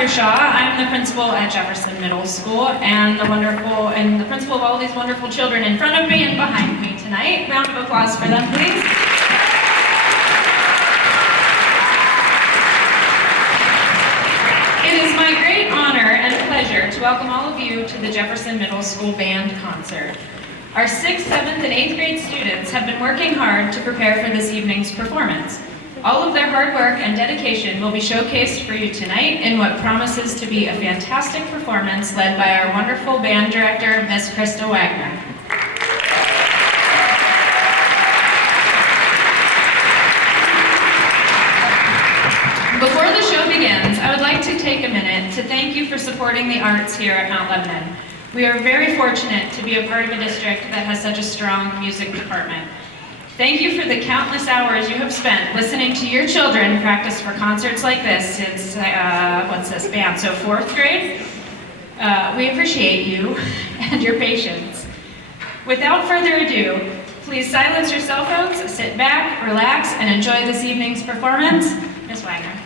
Dr. Shaw. I'm the principal at Jefferson Middle School and the principal of all these wonderful children in front of me and behind me tonight. Round of applause for them, please. It is my great honor and pleasure to welcome all of you to the Jefferson Middle School Band Concert. Our 6th, 7th, and 8th grade students have been working hard to prepare for this evening's performance. All of their hard work and dedication will be showcased for you tonight in what promises to be a fantastic performance led by our wonderful band director, Miss Krista Wagner. Before the show begins, I would like to take a minute to thank you for supporting the arts here at Mount Lebanon. We are very fortunate to be a part of a district that has such a strong music department. Thank you for the countless hours you have spent listening to your children practice for concerts like this since, band? So 4th grade? We appreciate you and your patience. Without further ado, please silence your cell phones, sit back, relax, and enjoy this evening's performance. Ms. Wagner.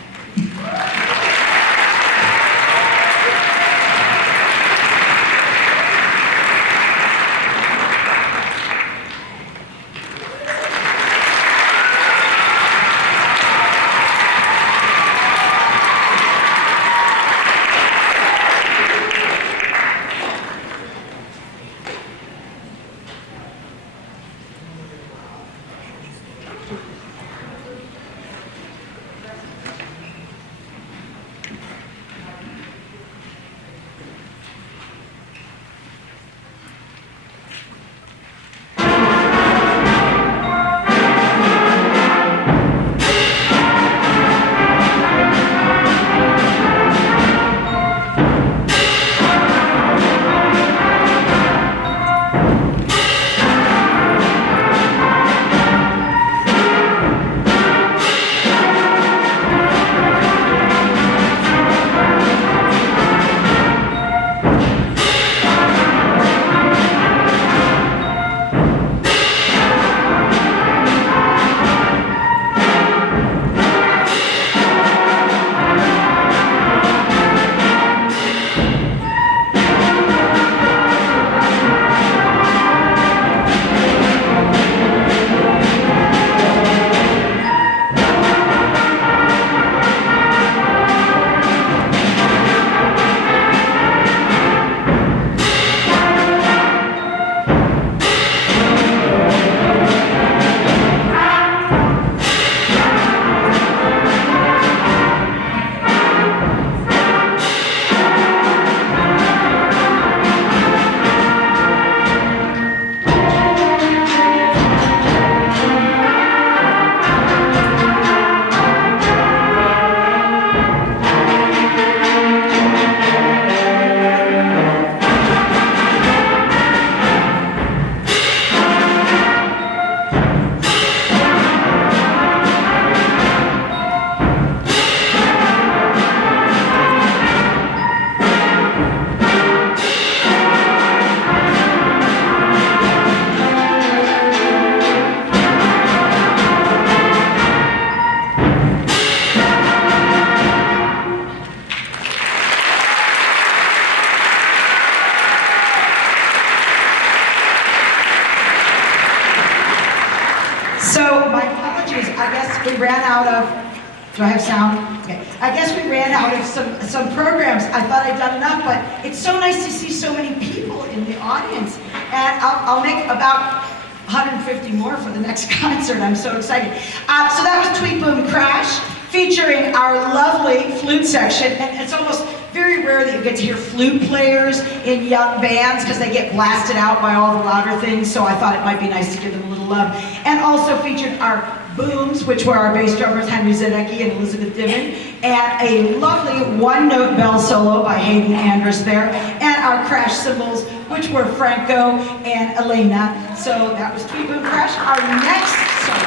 Do I have sound? Okay. I guess we ran out of some programs. I thought I'd done enough, but it's so nice to see so many people in the audience. And I'll make about 150 more for the next concert. I'm so excited. So that was Tweet Boom Crash, featuring our lovely flute section. And it's almost very rare that you get to hear flute players in young bands because they get blasted out by all the louder things. So I thought it might be nice to give them a little love. And also featured our booms, which were our bass drummers, Henry Zedecki and Elizabeth Diven, and a lovely one-note bell solo by Hayden Andrus there, and our crash cymbals, which were Franco and Elena. So that was Tweet Boom Crash. Our next song.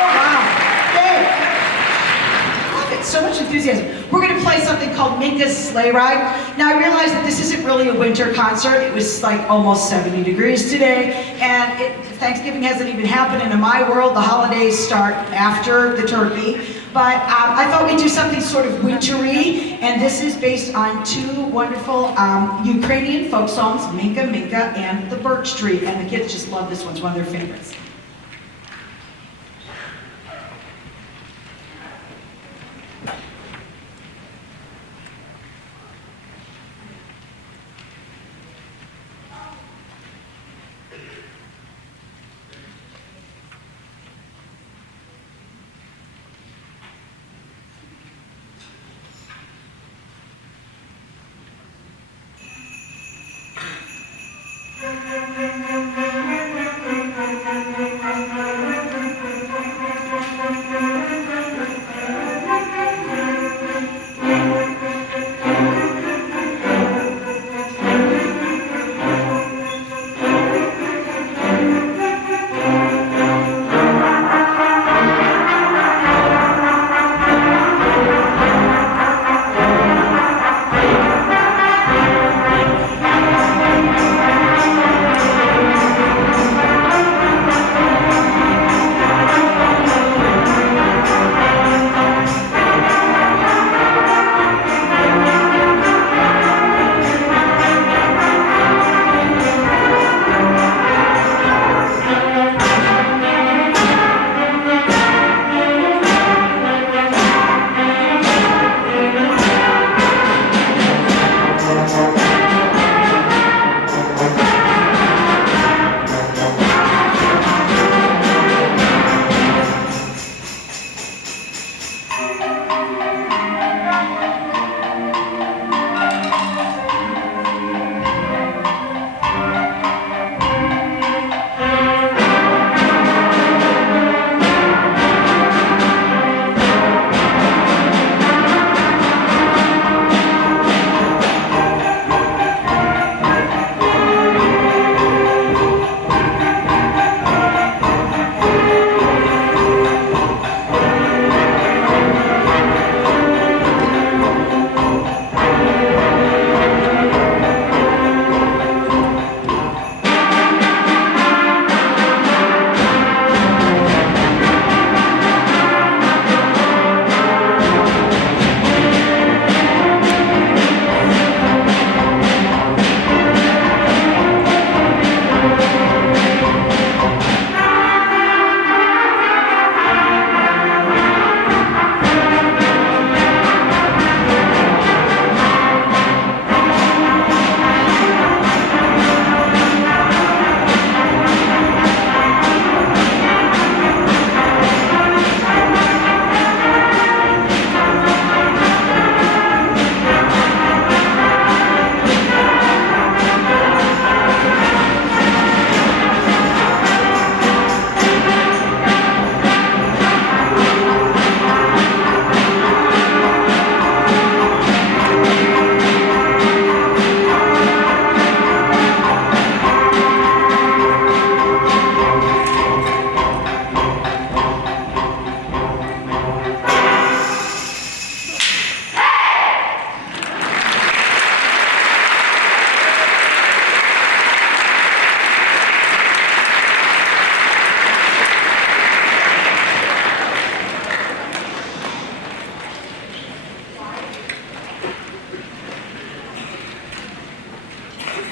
Oh wow, Dave. Love it, so much enthusiasm. We're going to play something called Minka's Sleigh Ride. Now I realize that this isn't really a winter concert. It was like almost 70 degrees today, and Thanksgiving hasn't even happened, and in my world, the holidays start after the turkey. But I thought we'd do something sort of wintry, and this is based on two wonderful Ukrainian folk songs, Minka Minka and The Birch Tree, and the kids just love this one. It's one of their favorites.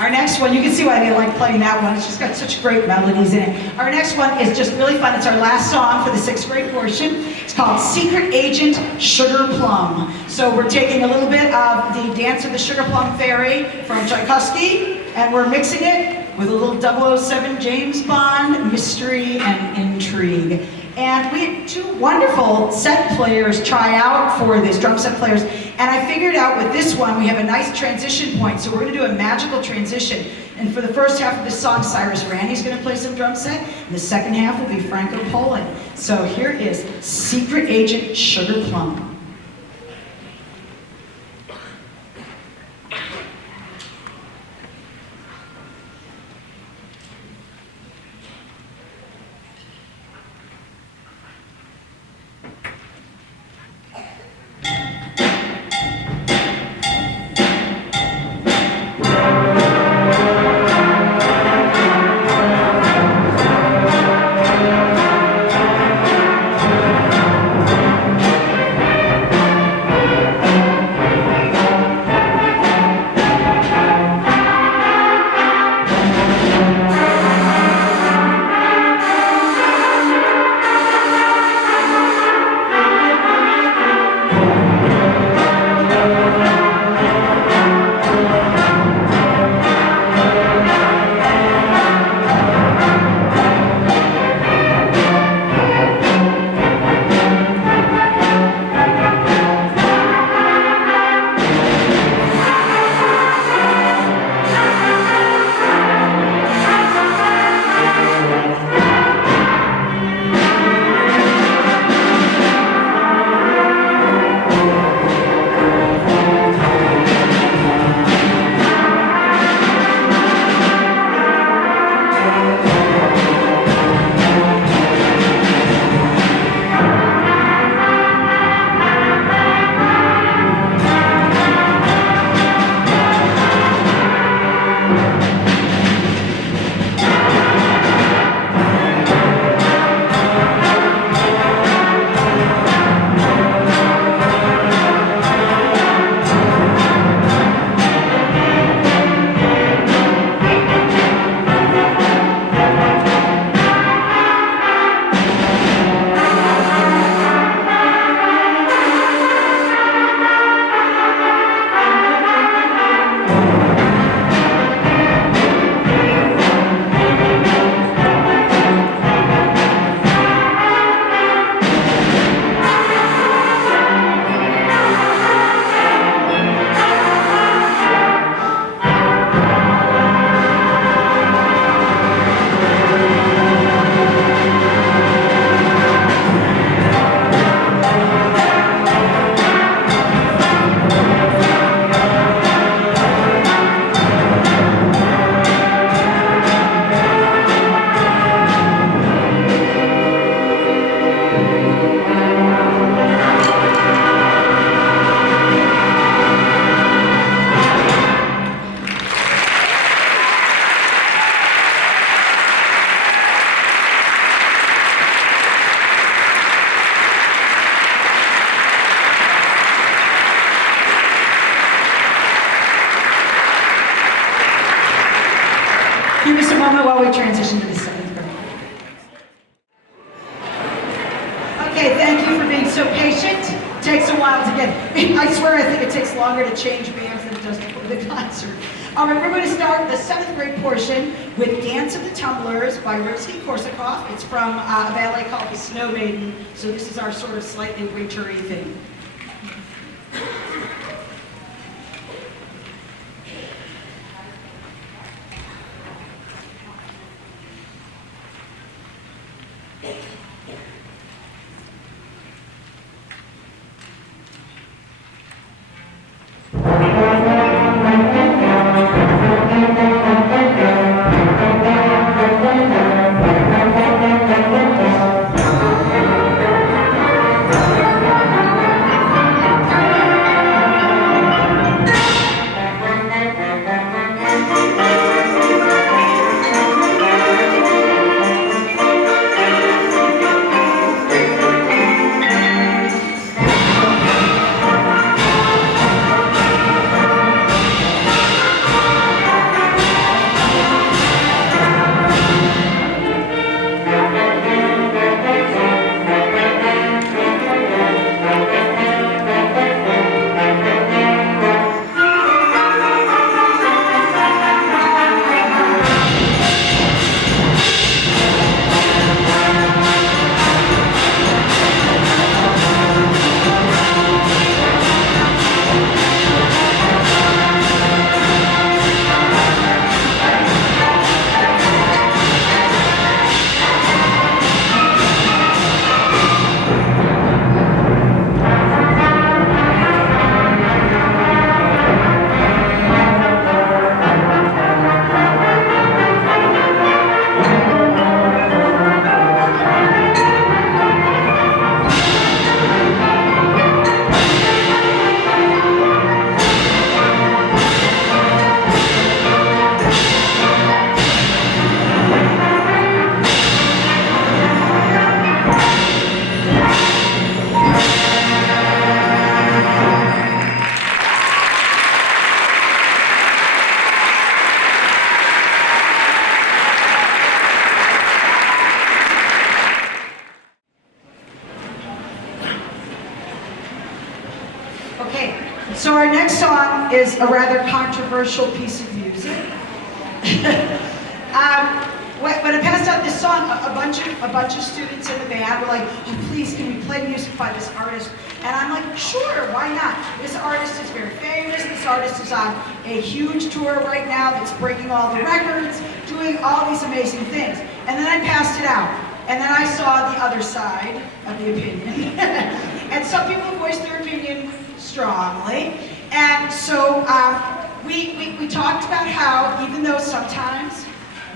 Our next one, you can see why they like playing that one. It's just got such great melodies in it. Our next one is just really fun. It's our last song for the 6th grade portion. It's called Secret Agent Sugar Plum. So we're taking a little bit of the Dance of the Sugar Plum Fairy from Tchaikovsky, and we're mixing it with a little 007 James Bond mystery and intrigue. And we had two wonderful set players try out for this, drum set players, and I figured out with this one we have a nice transition point, so we're going to do a magical transition. And for the first half of this song, Cyrus Randy's going to play some drum set, and the second half will be Franco Poland. So here is Secret Agent Sugar Plum. Give us a moment while we transition to the 7th grade. Okay, thank you for being so patient. Takes a while to get, I swear I think it takes longer to change bands than it does to play the concert. All right, we're going to start the 7th grade portion with Dance of the Tumblers by Rimsky-Korsakov. It's from a ballet called The Snow Maiden, so this is our sort of slightly wintry thing. So our next song is a rather controversial piece of music. When I passed out this song, a bunch of students in the band were like, oh, please, can we play music by this artist? And I'm like, sure, why not? This artist is very famous. This artist is on a huge tour right now that's breaking all the records, doing all these amazing things. And then I passed it out. And then I saw the other side of the opinion. And some people voiced their opinion strongly. And so we talked about how, even though sometimes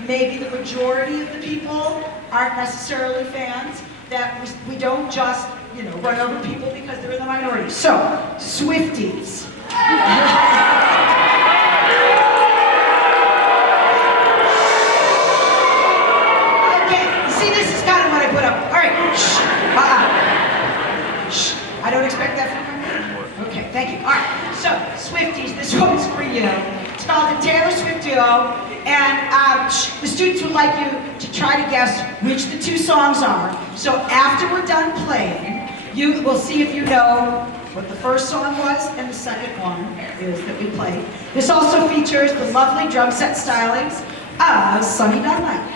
maybe the majority of the people aren't necessarily fans, that we don't just, run over people because they're in the minority. So, Swifties. I don't expect that from you. Okay, thank you. All right, so Swifties, this one's for you. It's called the Taylor Swift Duo, and the students would like you to try to guess which the two songs are. So after we're done playing, you will see if you know what the first song was and the second one is that we played. This also features the lovely drum set stylings of Sunny Dunlap.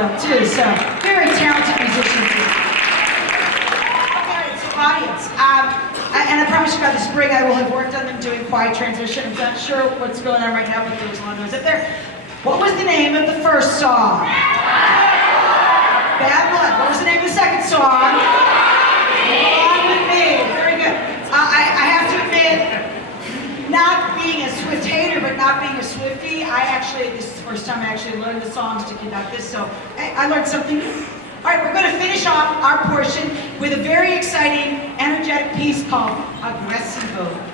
well too, so very talented musician too. Okay, so audience, and I promise you by the spring I will have worked on them doing quiet transition. I'm not sure what's going on right now, but there was a lot of noise up there. What was the name of the first song? Bad Blood. What was the name of the second song? Along with Me. Very good. I have to admit, not being a Swift hater, but not being a Swiftie, this is the first time I actually learned the songs to conduct this, so I learned something new. All right, we're going to finish off our portion with a very exciting, energetic piece called Aggressivo.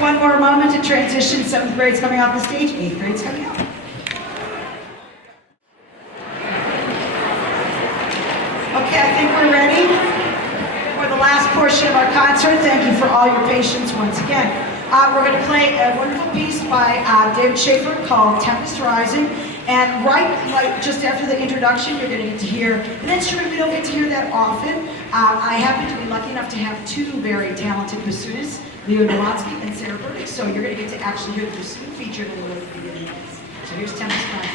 One more moment to transition. 7th grade's coming off the stage, 8th grade's coming out. Okay, I think we're ready for the last portion of our concert. Thank you for all your patience once again. We're going to play a wonderful piece by David Schaefer called Tempest Rising. And right just after the introduction, you're going to get to hear an instrument we don't get to hear that often. I happen to be lucky enough to have two very talented bassoonists, Leo Delansky and Sarah Burdick, so you're going to get to actually hear the bassoon featured a little at the beginning of this. So here's Tempest Rising.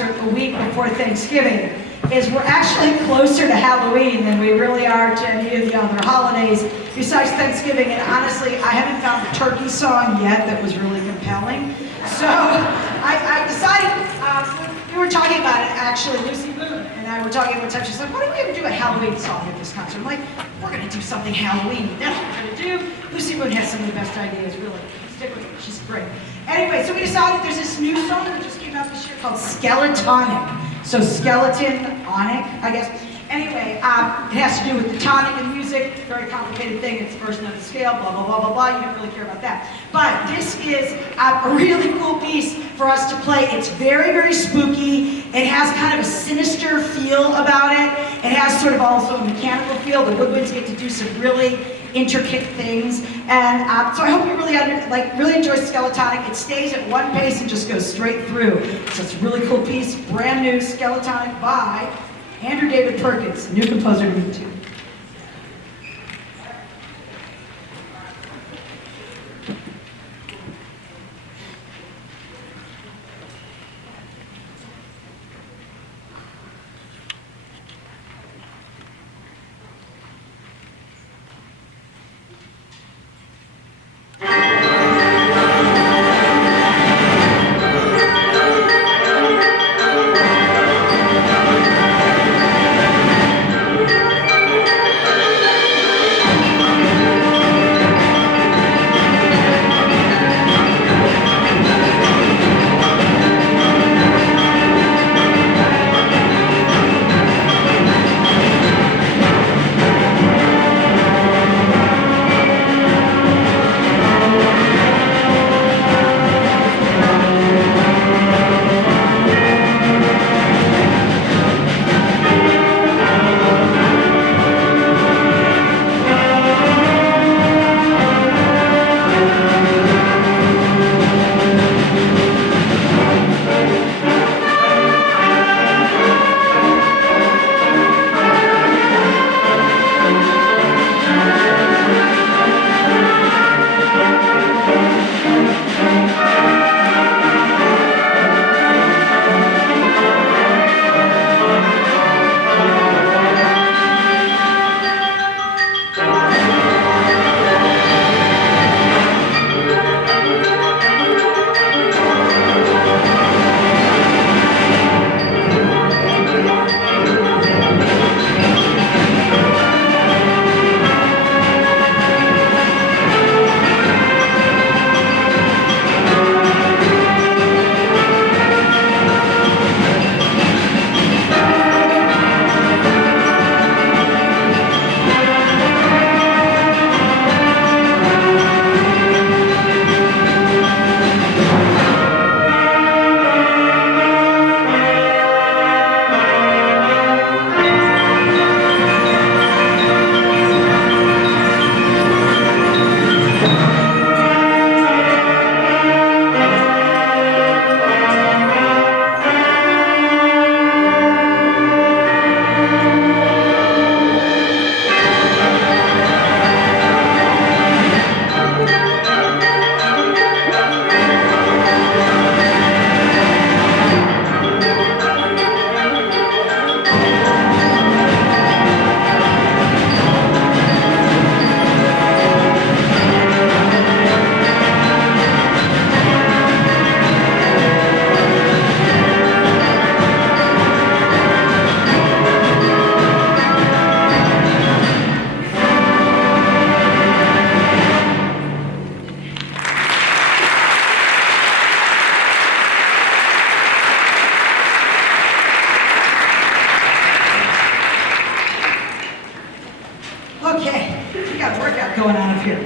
concert a week before Thanksgiving is we're actually closer to Halloween than we really are to any of the other holidays besides Thanksgiving. And honestly, I haven't found a turkey song yet that was really compelling. So I decided, we were talking about it actually, Lucy Moon and I were talking about time. She's like, why don't we ever do a Halloween song at this concert? I'm like, we're going to do something Halloween. That's what we're going to do. Lucy Moon has some of the best ideas, really. Stick with her. She's great. Anyway, so we decided there's this new song that just came out this year called Skeletonic. So skeleton, onic, I guess. Anyway, it has to do with the tonic and music. Very complicated thing. It's first note of scale, blah, blah, blah, blah, blah. You don't really care about that. But this is a really cool piece for us to play. It's very, very spooky. It has kind of a sinister feel about it. It has sort of also a mechanical feel. The woodwinds get to do some really intricate things. And so I hope you really enjoy Skeletonic. It stays at one pace and just goes straight through. So it's a really cool piece, brand new, Skeletonic by Andrew David Perkins, new composer to me too. going on up here.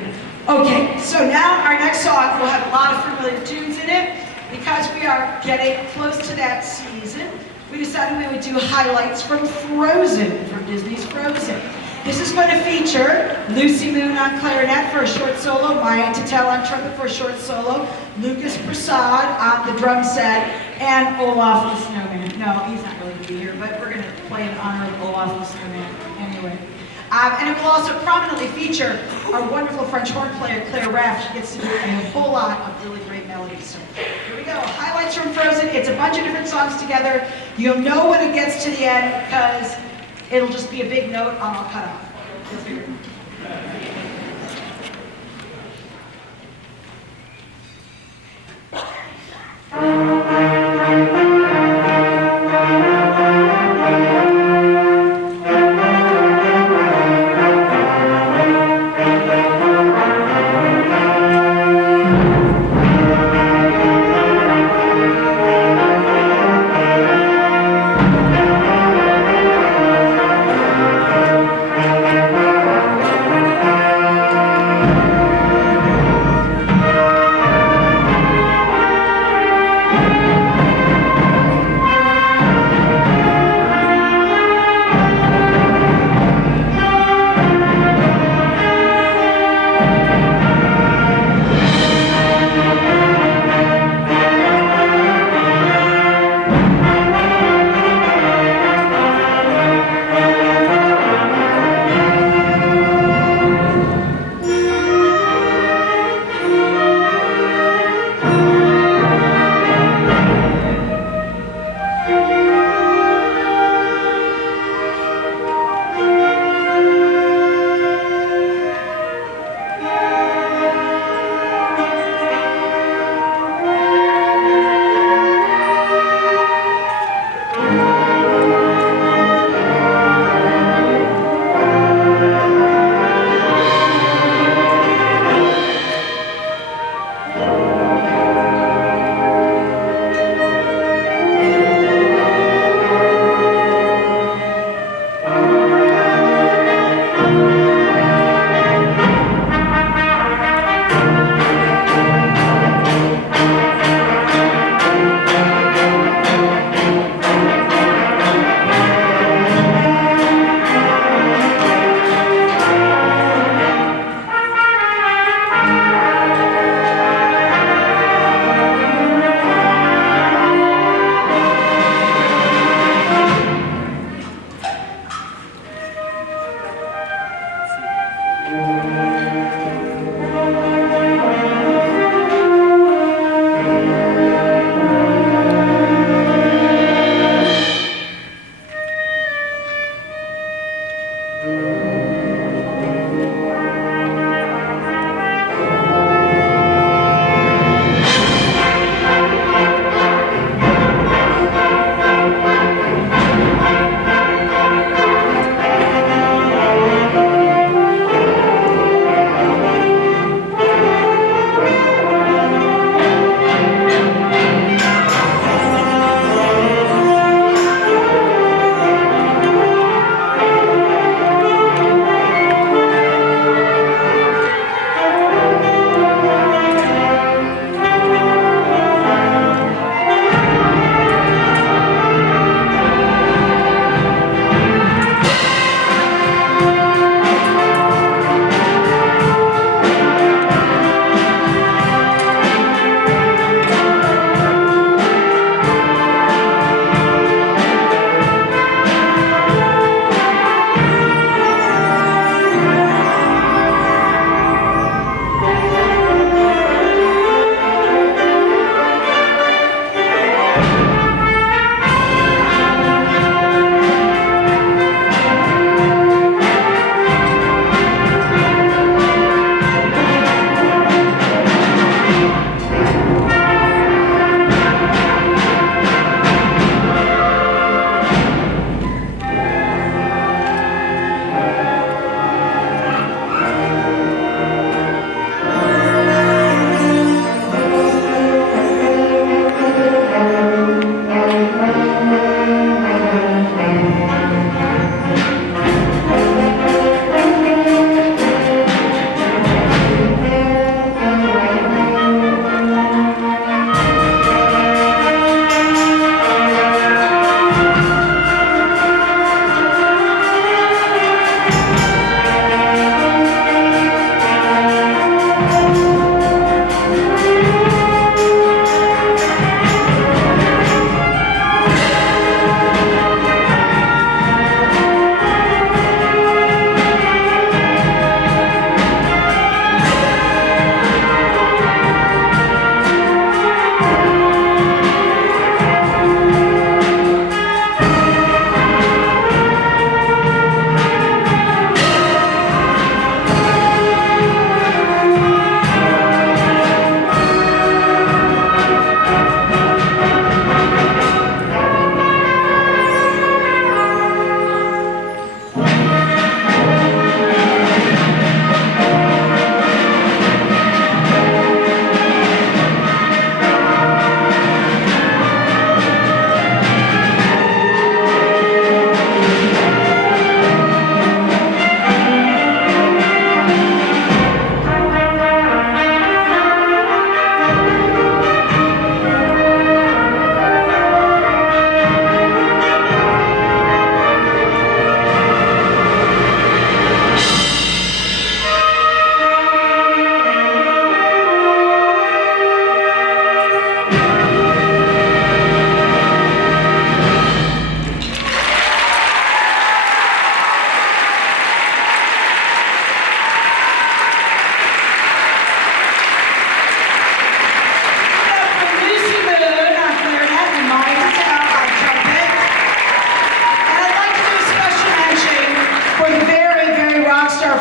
Okay, so now our next song will have a lot of familiar tunes in it. Because we are getting close to that season, we decided we would do highlights from Frozen, from Disney's Frozen. This is going to feature Lucy Moon on clarinet for a short solo, Maya Tatel on trumpet for a short solo, Lucas Prasad on the drum set, and Olaf the Snowman. No, he's not really going to be here, but we're going to play in honor of Olaf the Snowman anyway. And it will also prominently feature our wonderful French horn player, Claire Raff. She gets to do a whole lot of really great melodies. So here we go. Highlights from Frozen. It's a bunch of different songs together. You'll know when it gets to the end because it'll just be a big note on all cut off.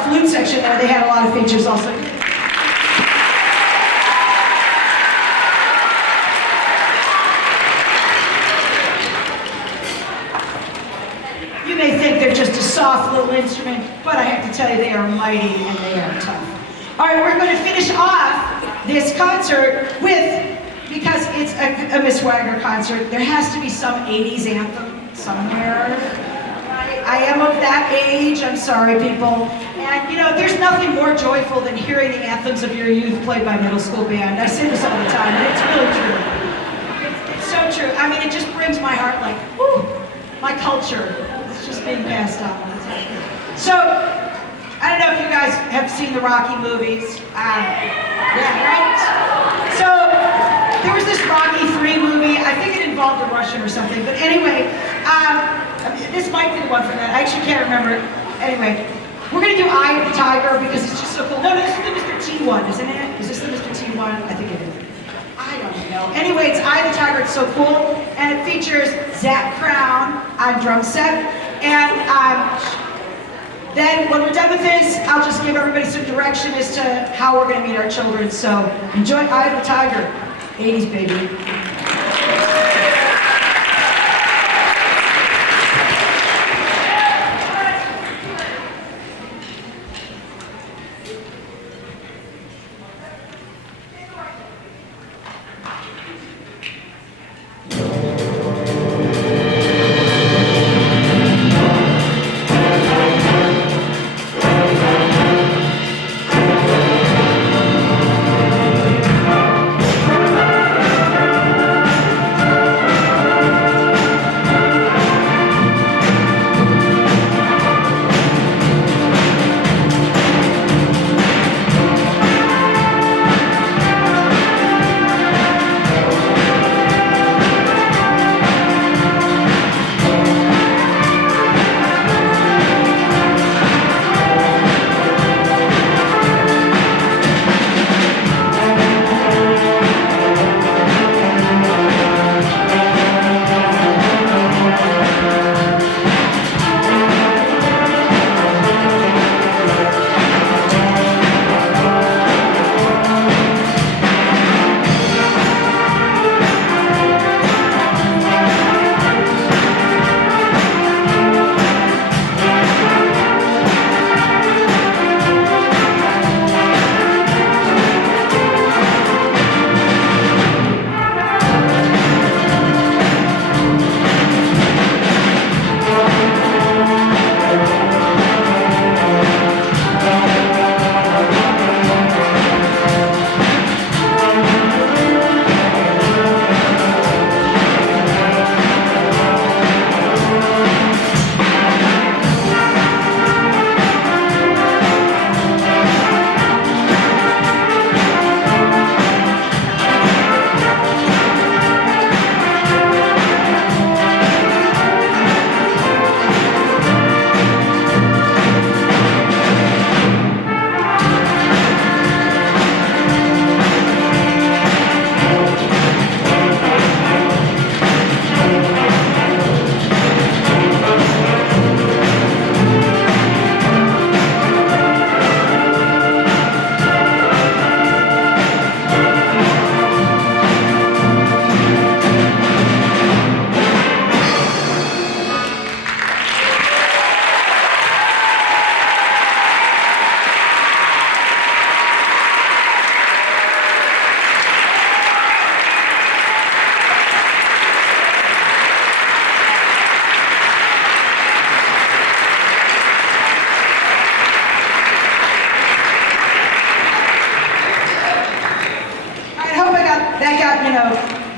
flute section there, they had a lot of features also. You may think they're just a soft little instrument, but I have to tell you, they are mighty and they are tough. All right, we're going to finish off this concert with, because it's a Miss Wagner concert, there has to be some 80s anthem somewhere. I am of that age, I'm sorry people. And you know, there's nothing more joyful than hearing the anthems of your youth played by middle school band. I say this all the time, and it's really true. It's so true. I mean, it just brings my heart like, whoo, my culture. It's just being passed on. So, I don't know if you guys have seen the Rocky movies. Yeah, right? So, there was this Rocky 3 movie. I think it involved a Russian or something. But anyway, this might be the one from that. I actually can't remember. Anyway, we're going to do Eye of the Tiger because it's just so cool. No, this is the Mr. T one, isn't it? Is this the Mr. T one? I think it is. I don't know. Anyway, it's Eye of the Tiger. It's so cool. And it features Zach Crown on drum set. And then when we're done with this, I'll just give everybody some direction as to how we're going to meet our children. So enjoy Eye of the Tiger. 80s, baby.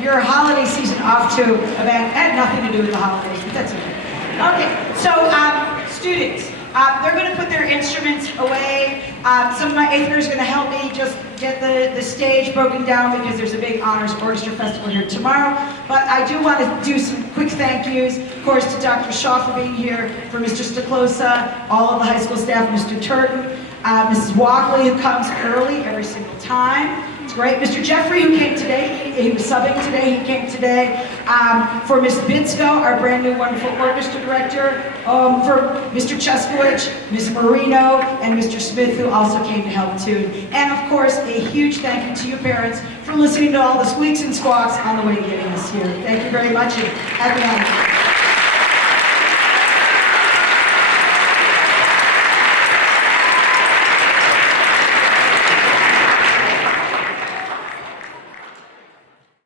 Your holiday season off to event had nothing to do with the holidays, but that's okay. Okay, so students, they're going to put their instruments away. Some of my 8th graders are going to help me just get the stage broken down because there's a big honors orchestra festival here tomorrow. But I do want to do some quick thank yous, of course, to Dr. Shaw for being here, for Mr. Staklosa, all of the high school staff, Mr. Turton, Mrs. Walkley, who comes early every single time to great. Mr. Jeffrey, who came today, he was subbing today, he came today. For Ms. Bitsko, our brand new wonderful orchestra director. For Mr. Cheskowicz, Ms. Marino, and Mr. Smith, who also came to help tune. And of course, a huge thank you to your parents for listening to all the squeaks and squawks on the way to getting us here. Thank you very much, and happy holidays.